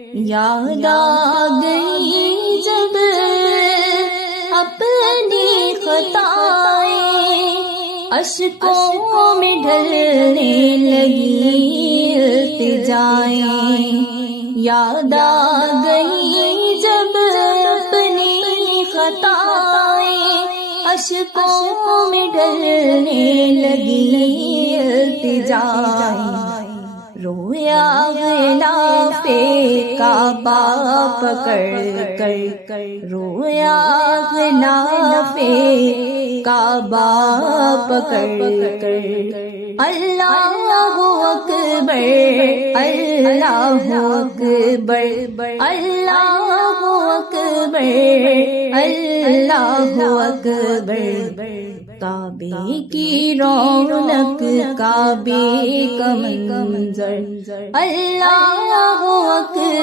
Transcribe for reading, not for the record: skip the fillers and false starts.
یاد آ گئی جب اپنی خطائیں، اشکوں میں ڈھلنے لگی التجائیں۔ یاد آ گئی جب اپنی خطائیں، اشکوں میں ڈھلنے لگی التجائیں۔ رویا غلاف کعبہ پکڑ کر، رویا غلاف کعبہ پکڑ کر، اللہ اکبر اللہ اکبر اللہ اکبر اللہ اکبر۔ کعبے کی رونق کعبے کا منظر، اللہ اکبر۔